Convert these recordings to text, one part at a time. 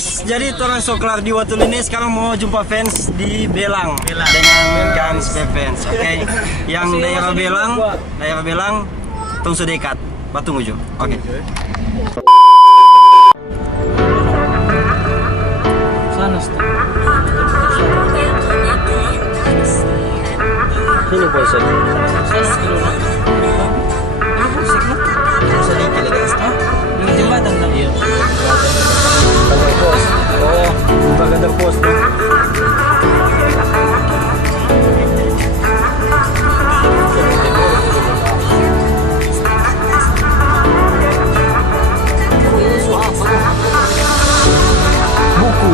guys, jadi orang so kelar di Watul ini sekarang mau jumpa fans di Belang, dengan Guns Fans, oke? Yang daerah Belang, tong so dekat, Batu Ngujo, oke? Sana ini polsek. Jembatan dong. Iya. Kantor pos. Oh, buka kantor pos tuh. Buku.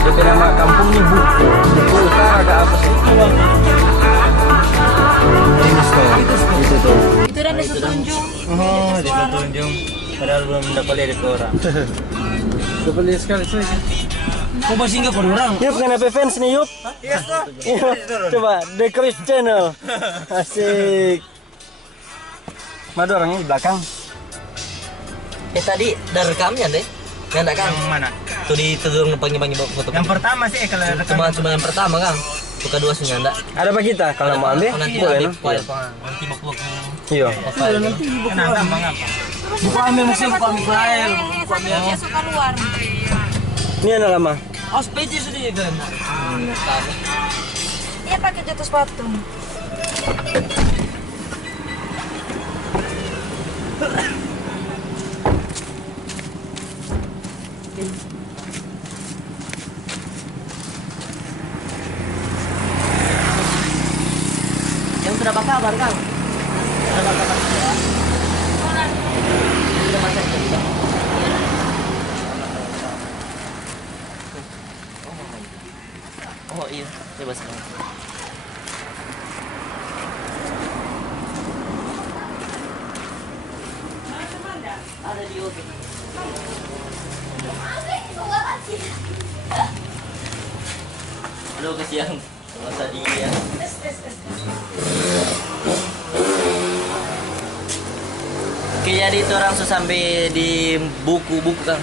DP nama kampungnya Buku. Buku Utara ada apa sih? Itu tuh. Itu ada petunjuk. Oh, di petunjuk. Padahal belum dapat lihat ke orang. Dapat lihat sekali sih. Kau masih nggak perlu orang? Yup, kenapa fans nih Yup? Iya, coba The Chris Channel. Asik. Mana orangnya di belakang? Tadi dari rekamnya deh. Yang enggak kan? Yang mana? Tuh di turun pagi-pagi foto. Yang pertama sih kalau Cuma yang pertama kan. Bukan dua sih enggak. Ada apa kita? Kalau mau ambil, Nanti boleh. ambil file nanti bawa Iya. kenapa gampang apa? Buka ambil musim, buka ambil file. Saya suka luar. Ini anak lama. Oh, sepeda sudah ya kan. Iya pakai jatuh sepatu. Yang sudah kabar kan? Sudah kabar ya. Sudah masak juga. Oh iya, bebas banget. Ada di oke. Aduh kesian. Masa dia. Oke, jadi itu orang sampai di buku kan.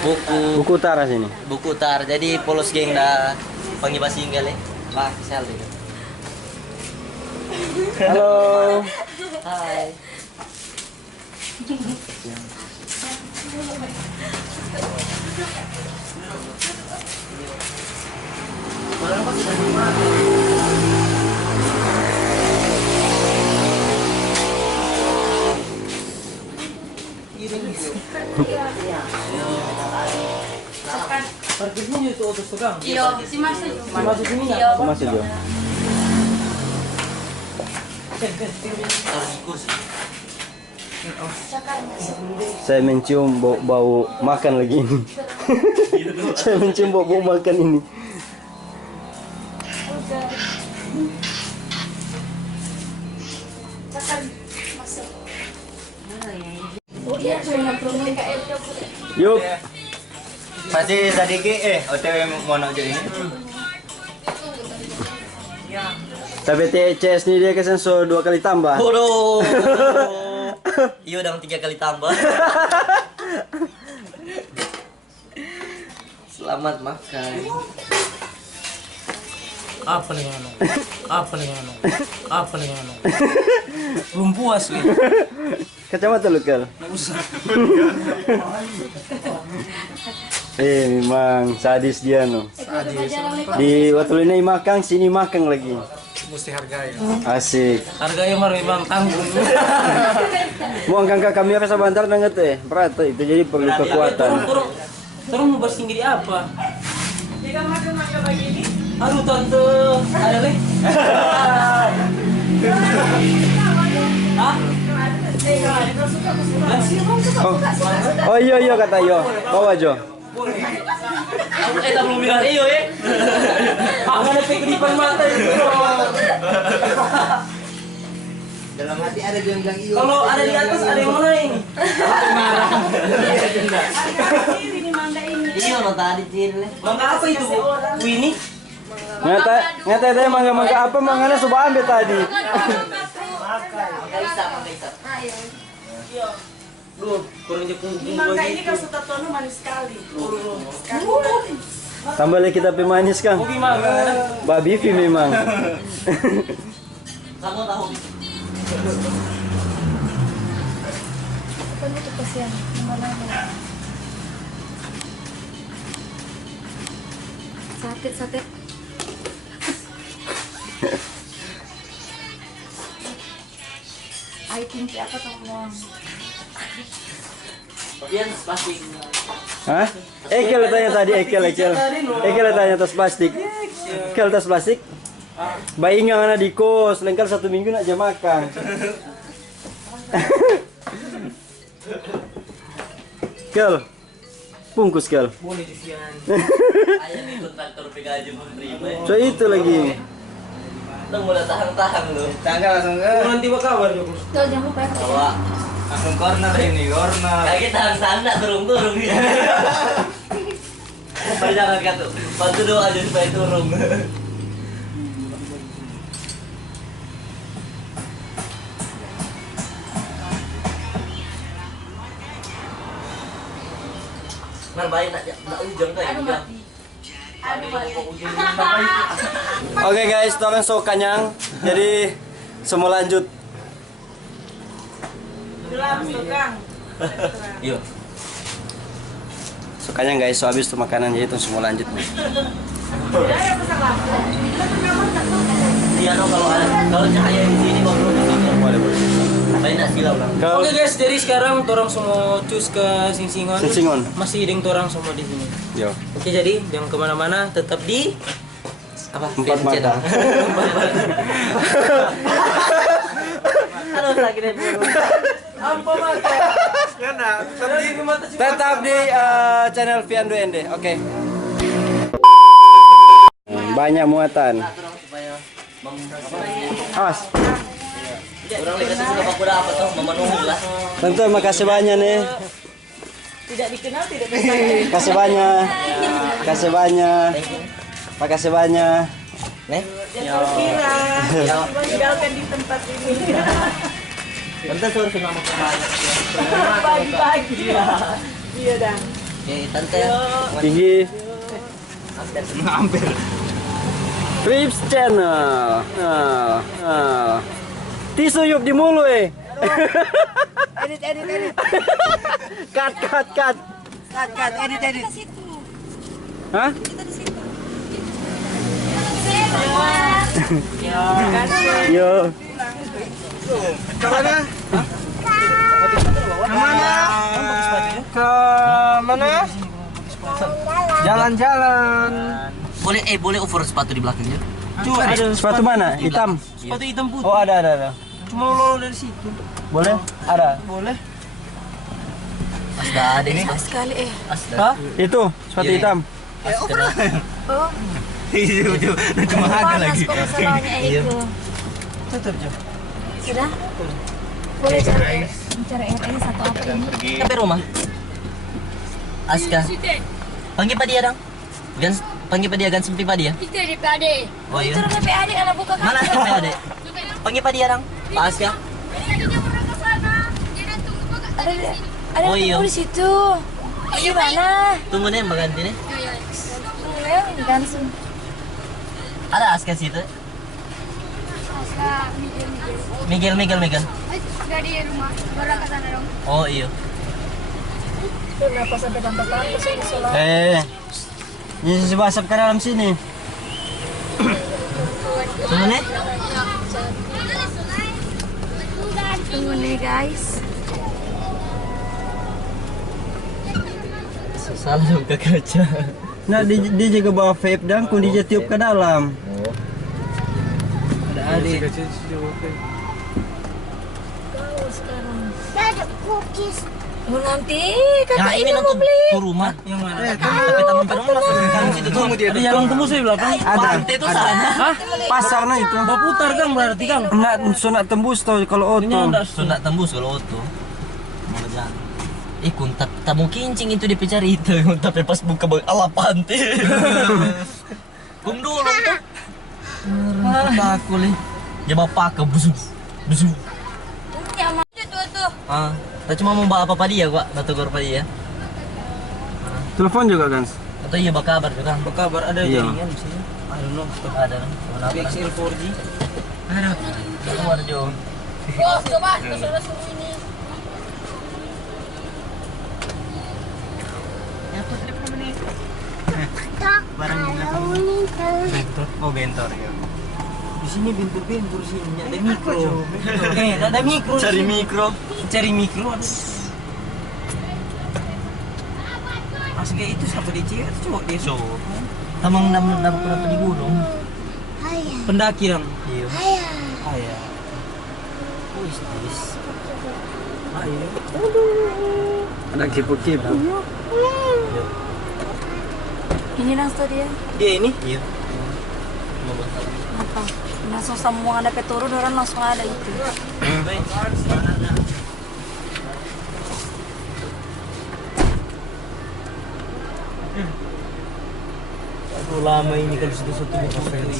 Buku Utara sini. Buku Utara. Jadi polos geng dah panggil bahasa Inggris. Pak, sel itu. Halo. Hai. Parkirnya itu otos tukang. Iya, si Mas aja. Masuk sini nggak? Iya. Masih Jo. Taruh di kursi. Saya mencium bau makan lagi ini. Saya mencium bau makan ini. Yuk. Pasti tadi OTW mau jadi ini. Tapi TCS ini dia kesan so 2 kali tambah. Bodoh. Iya udah 3 kali tambah. Selamat makan. Apa nih anu? Apa nih anu? Belum puas nih. Kacamata lu Kel. Memang sadis dia no. Di Watul ini makan, sini makan lagi. Mesti hargai. Asik. Harganya memang tanggung. Mau angkat kamera sebentar nggak tuh? Berat tuh, itu jadi perlu kekuatan. Turun mau bersinggir apa? Jika makan begini. Aduh tante, ada leh. Oh iya kata yo. Bawa Jo. Tak belum bilang iyo Aku ada kedipan mata itu. Dalam hati ada yang bilang iyo. Kalau ada di atas ada yang mana ini? Marah. Ini ono tadi cile. Mangga apa itu? Winnie? Ngata teh mangga apa mangana coba ambil tadi. Mangga isap. Duh, kurang jepung Mangga ini kalau sudah tono manis sekali. Tambah lagi kita pemanis Kang. Kopi mangga. Babi Vivi memang. Kamu tahu? Kan itu kasihan. Gimana? Sate. Ay, kunci apa tolong? Kemudian plastik. Hah? Ekel tanya tadi, Ekel tanya tas plastik. Ekel tas plastik. Bayi nggak ada di kos, lengkap 1 minggu nak jam makan. Kel, bungkus Kel. Boleh disian. Ayam ikut kantor PKJ menerima. So itu lagi. Lu mulai tahan lu. Tangga langsung ke Kurang tiba kabar ya, Bos. Tuh, jangan lupa ya. Bawa. langsung corner ini, corner. Lagi tahan nak turun ya. Jangan kata. Bantu doa aja supaya turun. Nah, baik nak ujung kayak Aduh, gitu. mati. Aduh, mati. Oke guys, tolong so kanyang. Jadi semua lanjut. Gelap tukang. Yuk. So kanyang guys, so habis itu makanan jadi itu semua lanjut nih. Tidak ada pesan lampu. Kita rekaman tak tahu. Iya no kalau cahaya di sini baru di sini. Boleh. Baik nak silau bang. Kau Oke guys, jadi sekarang torang semua cus ke Singsingon. Singsingon. Masih ding torang semua di sini. Yo. Oke, jadi jangan kemana-mana, tetap di apa? Empat mata. Halo lagi deh bro. Apa mata? Kena, Tetap di channel Vian Duende. Oke. Banyak muatan. Supaya Awas. orang lihat sudah aku dapat tuh memenuhi lah. Tentu makasih banyak nih. Tidak dikenal, tidak bisa. Kasih banyak. Kasih banyak. Makasih banyak. Nih. Jangan kira. Tinggalkan di tempat ini. Tante suruh sih ngomong kemana? Pagi-pagi. Iya dan. Ya tante. Tinggi. hampir. Trips Channel. Tisu yuk di mulu Edit. Cut. Cut, edit. Kita situ. Hah? Kita di situ. Yo. Kemana? Ke mana? Jalan-jalan. Boleh over sepatu di belakangnya. Cuma ada Sepatu mana? Hitam. sepatu hitam putih. Oh, ada. Cuma lo dari situ. Boleh? Ada. Boleh. Asda ada nih. Sekali Asda. Hah? Itu sepatu Iya. hitam. Oh, Itu cuma harga panas lagi. kok masalahnya itu. Tetap aja. Sudah? Boleh cari ini satu apa ini? Sampai rumah. Aska. Panggil pak dia dong. Panggil pak dia gan sempi pak dia. Itu di PAD. Oh iya. Itu udah PAD anak buka kan? Mana sampai ada? Panggil pak dia dong. Pak Aska. Ada Oh, iya. yang di situ. Gimana? Tunggu nih mbak ganti nih. Langsung. Ada Aska situ. Miguel. Udah di rumah. Baru ke sana dong. Oh iya. Kenapa sampai pantas-pantas ini soal? Ini si basap ke dalam sini. Tunggu nih. Tunggu nih guys. Salah buka kaca. Nah, dia juga bawa vape dan kun dia tiup ke dalam. Ada adik. Oh nanti Yang kakak ini ini mau nonton beli. tuh rumah. Yang mana? Tapi tamu perumah langsung kan situ tuh. Ada jalan tembus di belakang. Ada. Pantai itu sana. Hah? Pasar nah itu. Berputar kan berarti kan? Enggak, sunat tembus tuh kalau Ini auto. ada Sudah tembus kalau auto. Mau jalan. Kun tamu kincing itu dia cari itu. Tapi pas buka ala pantai. Kum dulu tuh. Takut nih. Dia bapak ke busuk. Ya mana tuh tuh. Ah. Kita cuma mau bawa apa dia, Pak? Batugor apa dia? Telepon juga Gans. Atau iya bakabar juga. Bakabar ada Iya. jaringan di sini. I don't know. Ada. Mana apa? PXL 4G. Ada. Keluar Jo. Oh, coba kesana suruh ini. Bentor. Oh, bentor ya. Di sini bentur-bentur sini ada mikro. Ada mikro. Cari mikro. Cari mikro. Mas kayak itu siapa dia cewek atau cowok dia? Cowok. Tamang dapat di gunung. Pendaki dong. Iya. Ayah. Wis wis. Ayo. Ada kipu-kipu. Ini langsung dia. Dia ini? Iya. Apa? Langsung semua ada turun orang langsung ada itu. Aduh lama ini kalau satu-satu buka fans.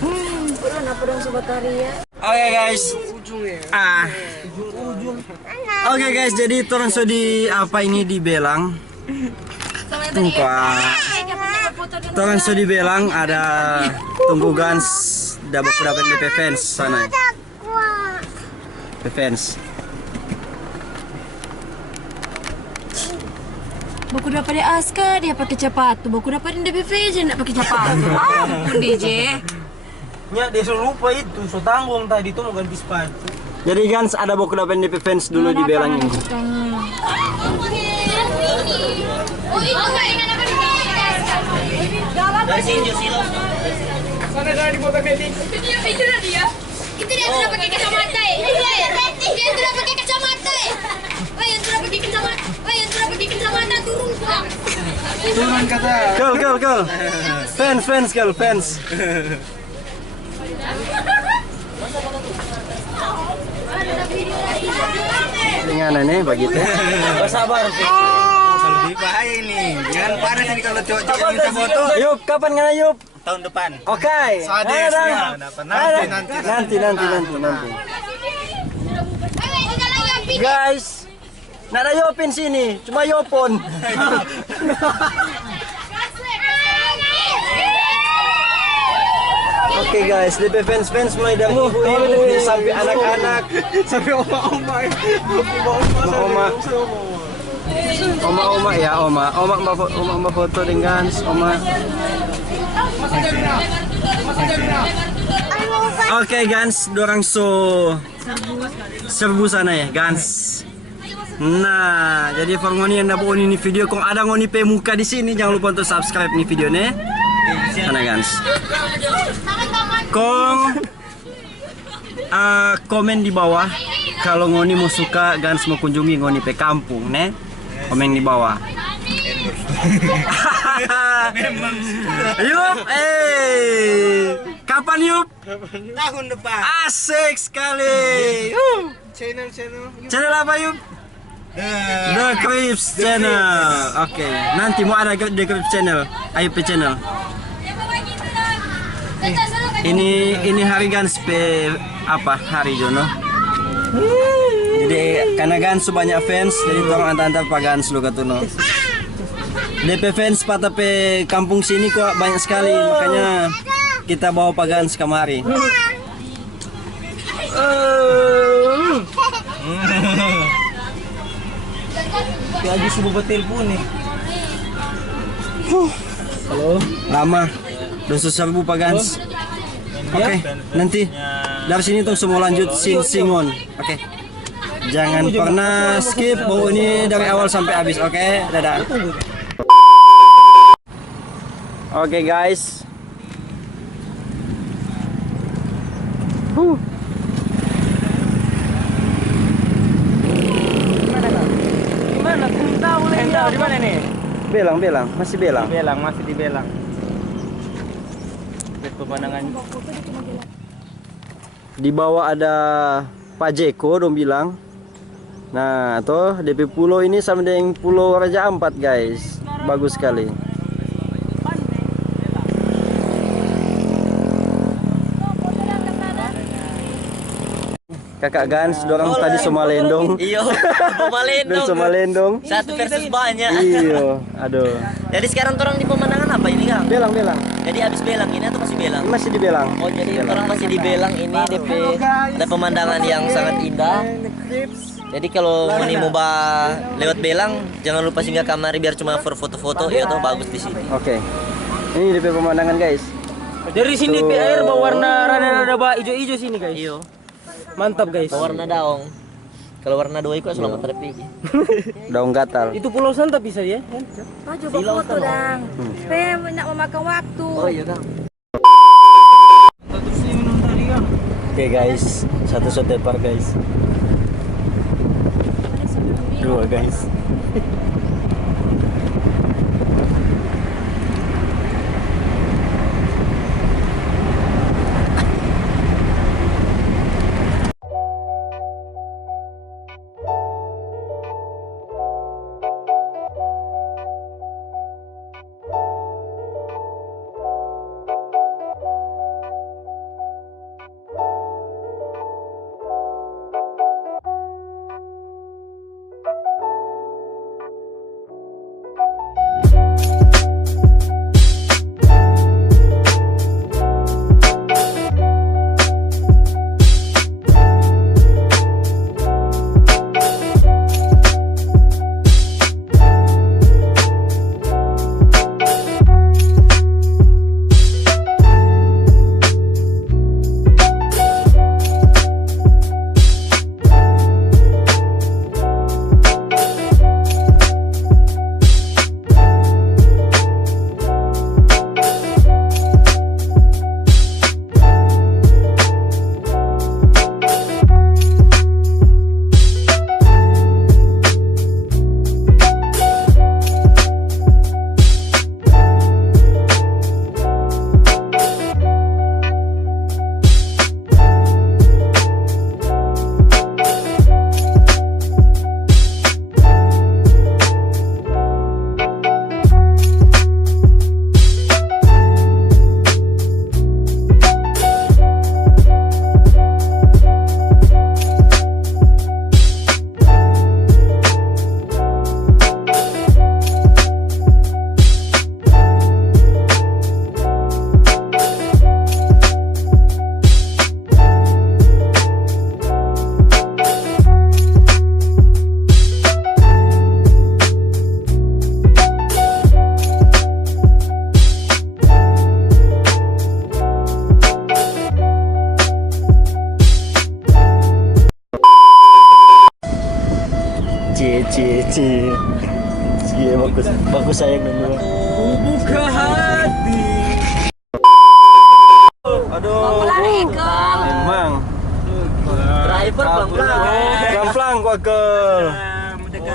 Belum apa dong sobat karya. Oke guys. Oke guys, jadi turun so di apa ini di Belang. Tungkwa. Turun so di Belang ada tunggu Gans dapat DP fans sana. DP fans. Baku dapat dia aska, dia pakai sepatu. Baku dapat dia BVJ, nak pakai sepatu. Ampun DJ. Ya dia suruh lupa itu, so tanggung tadi tuh mau ganti sepatu. Jadi Gans ada boku dapat DP fans dulu di Belang ini. Dari sini silau. Itu dia sudah pakai kacamata Dia sudah pakai kacamata yang sudah pakai kacamata turun pulang. Turun kata. Kal. Fans. Dengan ini begitu. Sabar. Kalau lebih bahaya ini. Jangan panas ini kalau cowok-cowok minta foto. Yup, kapan ngana Yup? Tahun depan. Oke. Sades ya. Nanti. Nanti. Guys, nggak ada Yopin sini, cuma Yopon. Oke guys, DP fans mulai dari ibu-ibu sampai anak-anak, sampai oma-oma ya, oma foto dengan oma. Oke guys, dorang so serbu sana ya guys. Nah, jadi for ngoni yang dapat ini video, kong ada ngoni pe muka di sini, jangan lupa untuk subscribe nih videonya. Sana guys. Kong komen di bawah kalau ngoni mau suka guys mau kunjungi ngoni pe kampung nih. Komen di bawah. Yup, kapan Yup? Tahun depan. Asik sekali. Channel apa Yup? The Crips Channel. Oke, nanti mau ada The Crips Channel, IUP Channel. Ini hari Gans pe apa hari Jono? Jadi karena Gans banyak fans, jadi tolong antar-antar Pak Gans lu katuno. DP fans pada pe kampung sini kok banyak sekali, makanya kita bawa Pak Gans kemari. Lagi subuh bertelepon nih. Halo. Lama. Udah susah bu Pak Gans. Oke, nanti dari sini tuh semua lanjut singon. Oke. Jangan pernah skip bau ini dari awal sampai habis. Oke, dadah. Oke guys. Gimana? Tahu lah di mana nih? Belang, masih Belang. Masih di Belang. Lihat pemandangan. Di bawah ada Pak Jeko dong bilang. Nah, toh DP Pulau ini sama dengan Pulau Raja Ampat, guys. Bagus sekali. Kakak Gans, dorang tadi Somalendong. Iyo, pemalendong. Somalendong. Satu versus banyak. Iyo, aduh. Jadi sekarang orang di pemandangan apa ini Kang? Belang. Jadi habis belang ini atau masih belang? Masih di Belang. Oh jadi orang masih di belang ini DP ada pemandangan yang sangat indah. Jadi kalau mau lewat belang jangan lupa singgah kamari biar cuma foto-foto ya tuh bagus di sini. Oke. Ini DP pemandangan guys. Dari sini DP air berwarna rada-rada hijau-hijau sini guys. Iyo. Mantap guys. Warna daun. Kalau warna dua itu selamat terpilih. Daun gatal. Itu Pulau Santa bisa ya? Kau coba foto dang. Supaya nak memakan waktu. Oh iya Kang. Oke guys, satu shot depar guys. Dua guys. Cie, bagus sayang dulu. Buka hati. Aduh, emang. Driver pelan-pelan. Pelan-pelan gua ke.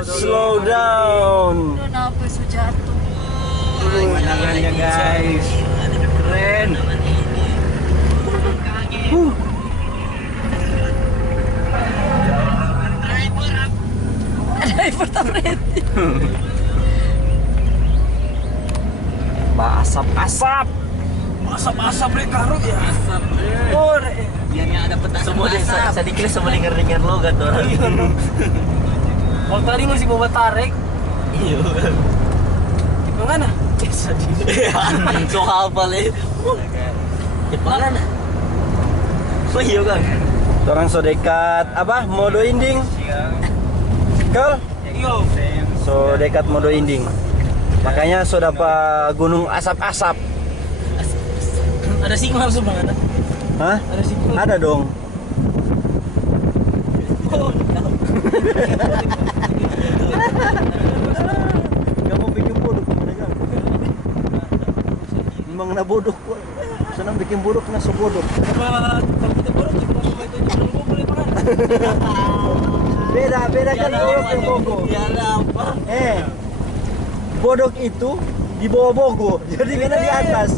Slow down. Kenapa jatuh? Pemandangannya guys. Keren. Driver tak berhenti. Asap. Asap mereka harus ya. Asap. Oh, Biarnya ada peta semua desa. Saya dikira semua dengar logat orang. kalau tadi masih bawa tarik. Iya. Mana? So hafal ya. Mana? Oh iya Kang. Orang so dekat apa? Modo Inding. Kel? Yo. So dekat Modo Inding. Makanya so dapat gunung asap-asap. Ada signal sebenarnya. Hah? Ada signal. Ada dong. Gak mau bikin bodoh mereka. Memang na bodoh gua. Senang bikin bodoh kena so bodoh. Kalau kita baru itu boleh makan. Beda kan bodoh dan bogo. apa? Bodoh itu di bawah bogo, jadi kena di atas.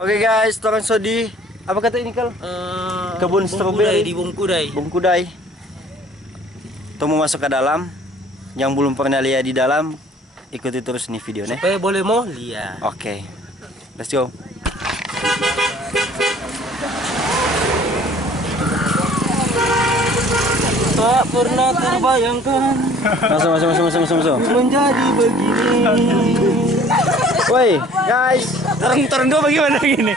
Oke guys, orang Sodi. Apa kata ini Kal? Kebun stroberi di Bungkudai. Bungkudai. Tunggu masuk ke dalam. Yang belum pernah lihat di dalam, ikuti terus nih videonya. Supaya boleh mau lihat. Oke, let's go. Tak pernah terbayangkan Masuk. menjadi begini. Woi, guys. Turun dua bagaimana gini?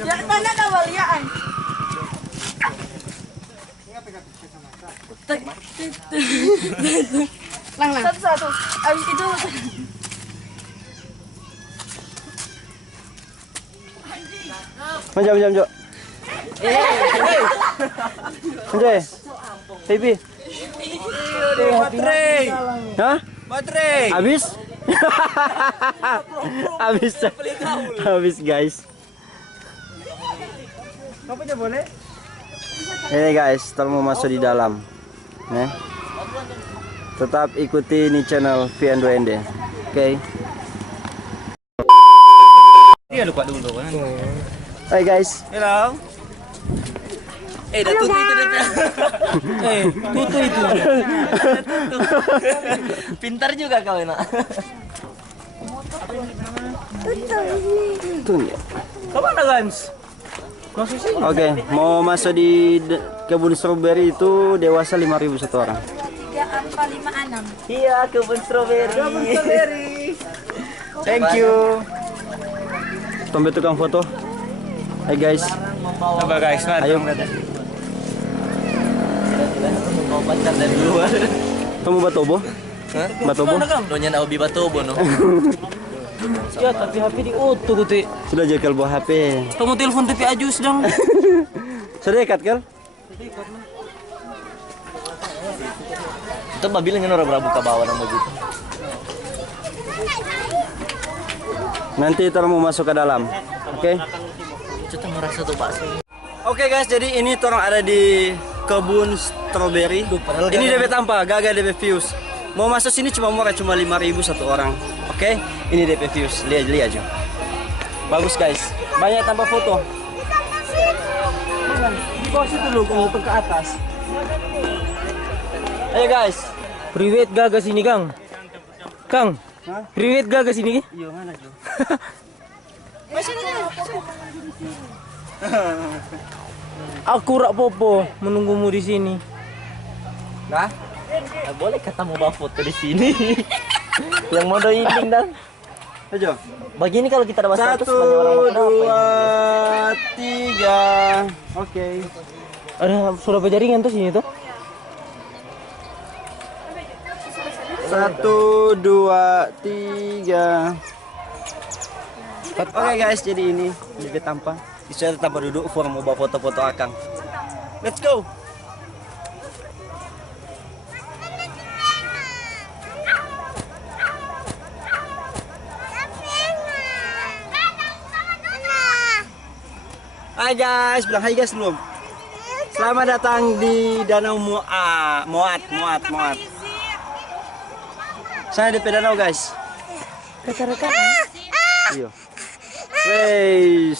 Yang mana kawalian? Lang. Satu. Abis itu Manja. Manja. Baby. Baterai. Hah? Baterai. Habis? Habis guys. Apa aja boleh? Ini guys, setelah mau masuk di dalam. Tetap ikuti nih channel VN2ND. Oke. Dia lupa dulu kan. Hai guys. Hello. Dah tutu itu dia. Tutu itu. Pintar juga kau enak. Tuh. Kemana Gans? Oke, mau masuk di kebun strawberry itu dewasa 5.000 satu orang. 3, 4, 5, 6. Iya, kebun strawberry. Thank you. Tombe tukang foto. Hai guys. Coba guys, Ayo. Mau pacar dari luar. Kamu batobo? Hah? Batobo? Donya na obi batobo no. Ya tapi HP di auto gitu. Sudah jekel bawa HP. Kamu telepon tapi Aju sedang. Sudah dekat kan? Itu babil dengan orang buka bawah nama gitu. Nanti ntar mau masuk ke dalam. Oke. Kita merasa tuh bakso. Oke guys, jadi ini orang ada di kebun strawberry. Ini DP tanpa, gagal DP views. Mau masuk sini cuma murah, cuma 5.000 satu orang. Oke, ini DP views. Lihat aja. Bagus guys. Banyak tanpa foto. Di bawah situ loh, untuk ke atas. Ayo guys. Priwet gak ke sini Kang? Kang, priwet gak ke sini? Iya mana tuh? Aku rak popo menunggumu di sini. Nah, Boleh kata mau bawa foto di sini. Yang mau doiling dan. ayo. Begini kalau kita dapat 1, 100 banyak orang mau kenapa 2, 3. Oke. Ada sudah berjaringan tuh sini tuh. 1, 2, 3. Oke guys, jadi ini DP tanpa. Bisa tanpa duduk for mau bawa foto-foto Akang. Let's go. Hai guys, bilang hai guys belum? Selamat datang di Danau Moat. Saya di danau guys. Rekan-rekan. Iya. Wey,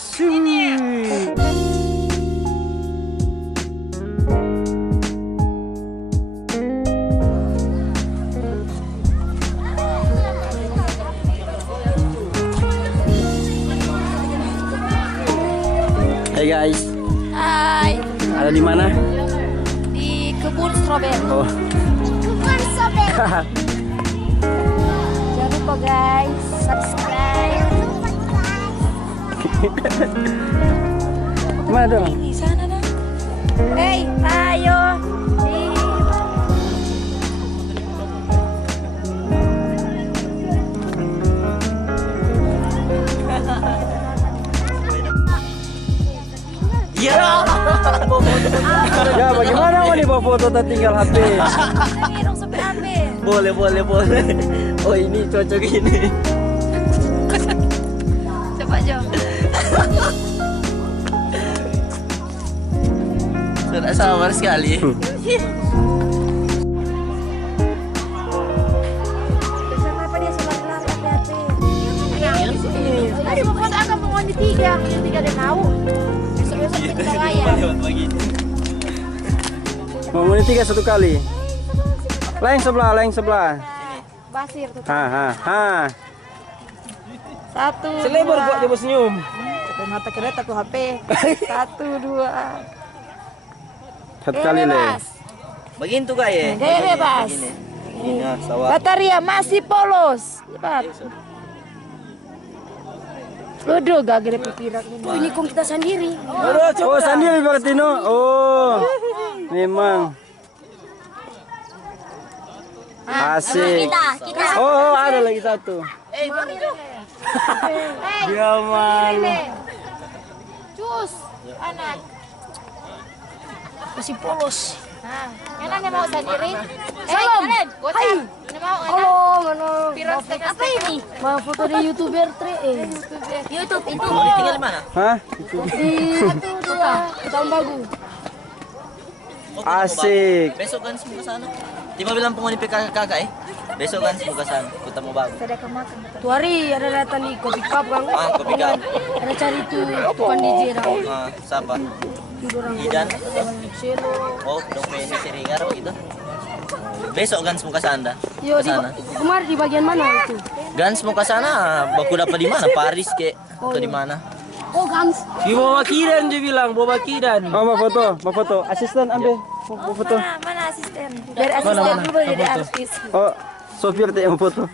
Hai guys, Hai. ada di mana? Di kebun strawberry. Oh, Kebun strawberry. Jangan lupa guys, subscribe. mana dong? Di sana dong. Hey, ayo. Iya. Ya bagaimana mau bawa foto tertinggal HP? Ini dong sampai HP. Boleh. Oh ini cocok ini. Coba Jo. Sudah sabar sekali. Kenapa dia selalu hati-hati? Tadi mau foto akan mau di 3, yang 3 dia tahu. Besok Lewat begini. Mau ini 3 satu kali. Leng sebelah. Basir tuh. Ha. 1, Selebar gua coba senyum. Sampai mata kereta tuh HP. 1, 2. Satu kali le. Begini tuh kak ya. Gaya bebas. Ini ya, sawah. Bataria masih polos. Cepat. Waduh, gak gede pikiran ini. Oh, ini kong kita sendiri. Oh, sendiri Pak Tino. Oh. Memang. Asik. Oh, ada lagi satu. Dia malu. Cus, anak. Masih polos. Enak mau sendiri? Salam. Hai. Mau halo, mana? Apa ini? Mau foto di YouTuber 3. YouTube itu. Ini tinggal di mana? Hah? Di 1, 2. Tahun baru. Asik. Besok kan semua ke sana. Tiba bilang penghuni kakak ya. Besok kan semua ke sana. Kita mau bagus. Tuh hari ada datang di Kopi Cup kan? Kopi Cup. Ada cari tuh bukan DJ dong. Siapa? Idan. Oh, dong ini Seringar gitu. Besok kan semua ke sana. Yo, kemarin di bagian mana itu? Gans mau ke sana, baku dapat di mana? Paris ke atau di mana? Oh, Gams. Di bawah kidan dia bilang, bawah kidan. Oh, mau foto. Asisten ambil. Mau foto. Mana asisten? Dari asisten dulu jadi artis. Oh, sopir teh yang foto.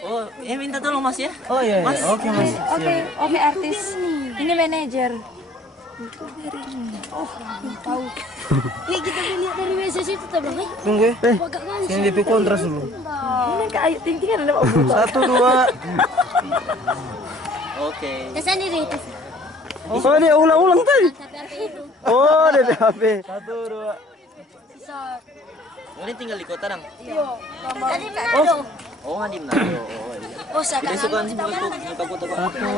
Oh, minta tolong Mas ya. Oh iya. Mas. Oke Mas. Oke, artis. Ini manajer. Oh, tahu. Ini kita lihat dari WC situ tuh, Bang. Tunggu ya. Agak manis. Ini DP kontras dulu. Ini kayak ting-tingan ada Pak. 1, 2. Oke. Sendiri. Oh, dia ulang-ulang tadi. Oh, dari HP. 1, 2. Ini tinggal di kota dong. Tadi Manado. Oh, di Manado. Oh, iya. Oh, sekarang. Besok kan semua muka foto Pak. 1, 2.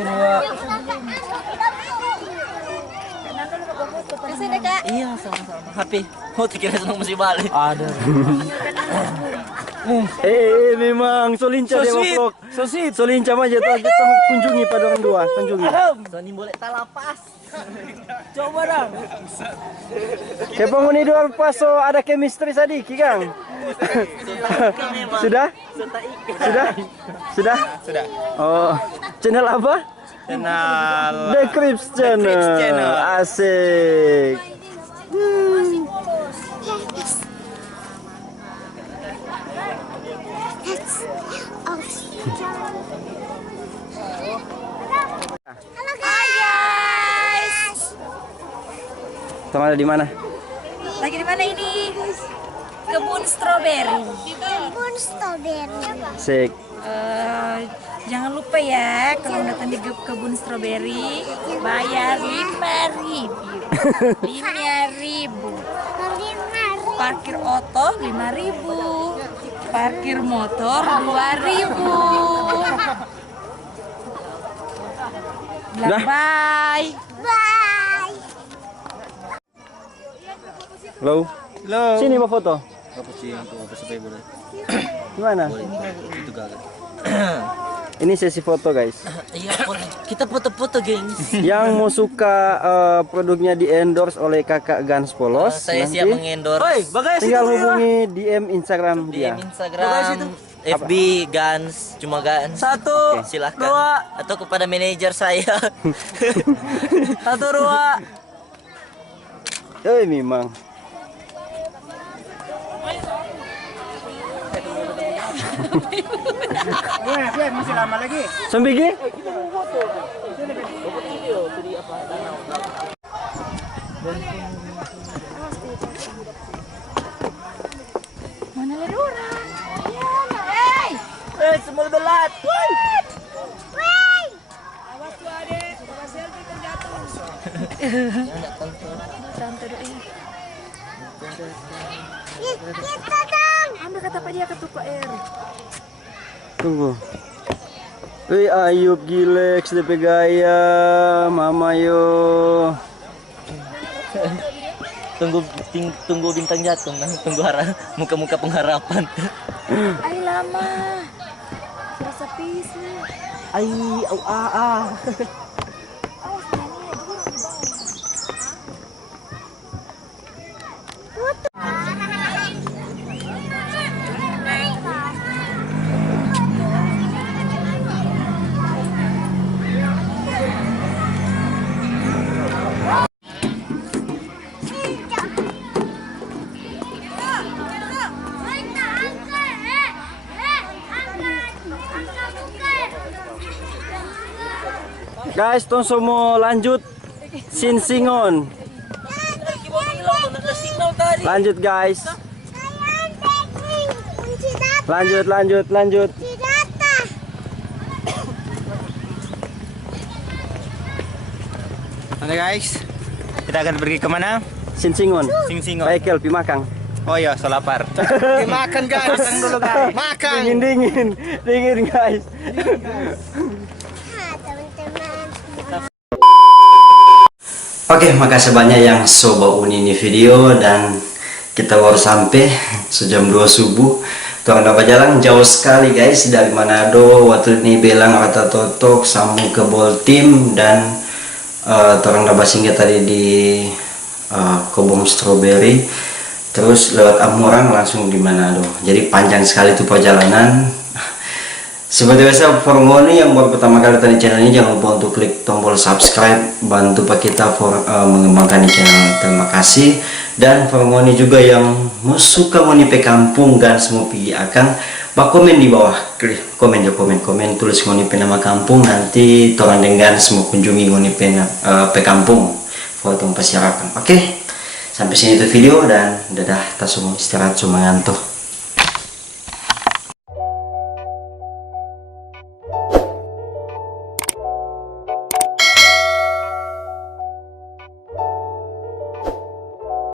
Kasih deh, Kak. Iya, sama-sama. HP. Oh, dikira senang mesti balik. Ada. Memang Solinca dia vlog. Sosit. Solinca aja tuh kita kunjungi pada orang dua, kunjungi. Soni boleh talapas. Coba dong. Kayak penghuni dua paso ada chemistry sadiki, Kang. Sudah? Sudah? Oh, channel apa? Channel The Crips Channel. Asik. Hai guys. Sama ada di mana? Lagi di mana ini? Kebun stroberi. Asik. Jangan lupa ya kalau datang di kebun stroberi bayar 5.000. 5.000. Parkir oto 5.000. Parkir motor 2.000. Dah. Bye. Halo. Sini mau foto. Apa sih yang apa supaya boleh? Gimana? Itu gagal. Ini sesi foto, guys. Iya, kita foto-foto, gengs. Yang mau suka produknya di endorse oleh Kakak Gans Polos, Saya nanti siap mengendorse. Oi, bagasi tinggal tuh ya. hubungi DM Instagram Di dia. Instagram, FB, Gans, cuma Gans. 1, Silahkan. 2. Atau kepada manajer saya. 1, 2. Memang. masih lama lagi. Sampai gini? Mana ledura? Hey! Semua belat. Ambil kata Pak dia ketupat air. Tunggu. Ayub Gilex DP Gaya, Mama yo. Tunggu bintang jatuh, nah. Tunggu muka-muka pengharapan. Ay lama. Rasa pisah. Ai, au ah. Guys, tong semua lanjut Sinsingon. Lanjut guys. Lanjut. Oke guys, kita akan pergi kemana? Sinsingon. Sing-singon. Baik, Kel, pi makan. Oh iya, so lapar. Makan guys. Makan dulu guys. Makan. Dingin guys. Oke, makasih banyak yang sobat ini video dan kita baru sampai sejam 2 subuh. Tuang dapat jalan jauh sekali guys dari Manado. Waktu ini Belang Rata Totok sambung ke Boltim dan orang dapat singgah tadi di Kebun Strawberry. Terus lewat Amurang langsung di Manado. Jadi panjang sekali tuh perjalanan. Seperti biasa, Formoni yang baru pertama kali tadi channel ini, jangan lupa untuk klik tombol subscribe, bantu Pak kita mengembangkan di channel. Terima kasih. Dan Formoni juga yang suka monipe kampung dan semua pergi akan komen di bawah, klik komen tulis monipe nama kampung, nanti orang dengan semua kunjungi monipe pe kampung foto persiapan. Oke, sampai sini itu video dan dadah, kita semua istirahat cuma ngantuk.